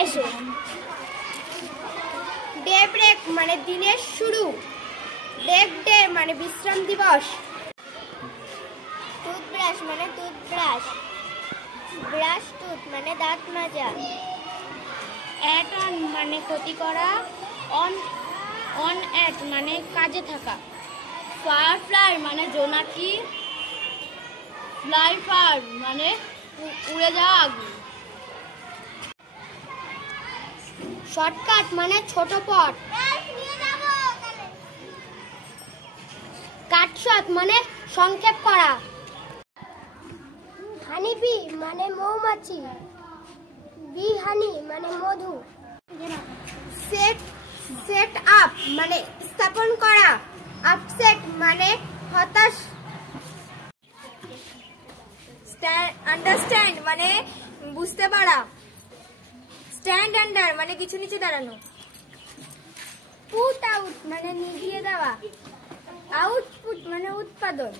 এসো। Day break মানে দিনের শুরু। ব্রেক ডে মানে বিশ্রাম দিবস। টুথব্রাশ মানে টুথব্রাশ। ব্রাশ টুথ মানে দাঁত মাজা। অ্যাট অন মানে ক্ষতি করা। অন অ্যাট মানে কাজে থাকা। ফায়ারফ্লাই মানে জোনাকি। ফ্লাই ফার মানে উড়ে যাওয়া আগুন। শর্টকাট মানে ছোট পথ। কাটশট মানে সংক্ষেপ করা। হানিবি মানে মৌমাছি। বি হানি মানে মধু। সেট আপ মানে স্থাপন করা। আপসেট মানে হতাশ। আন্ডারস্ট্যান্ড মানে বুঝতে পারা। স্ট্যান্ড আন্ডার মানে কিছু নিচে দাঁড়ানো। পুট আউট মানে নিভিয়ে দেওয়া। আউটপুট মানে উৎপাদন।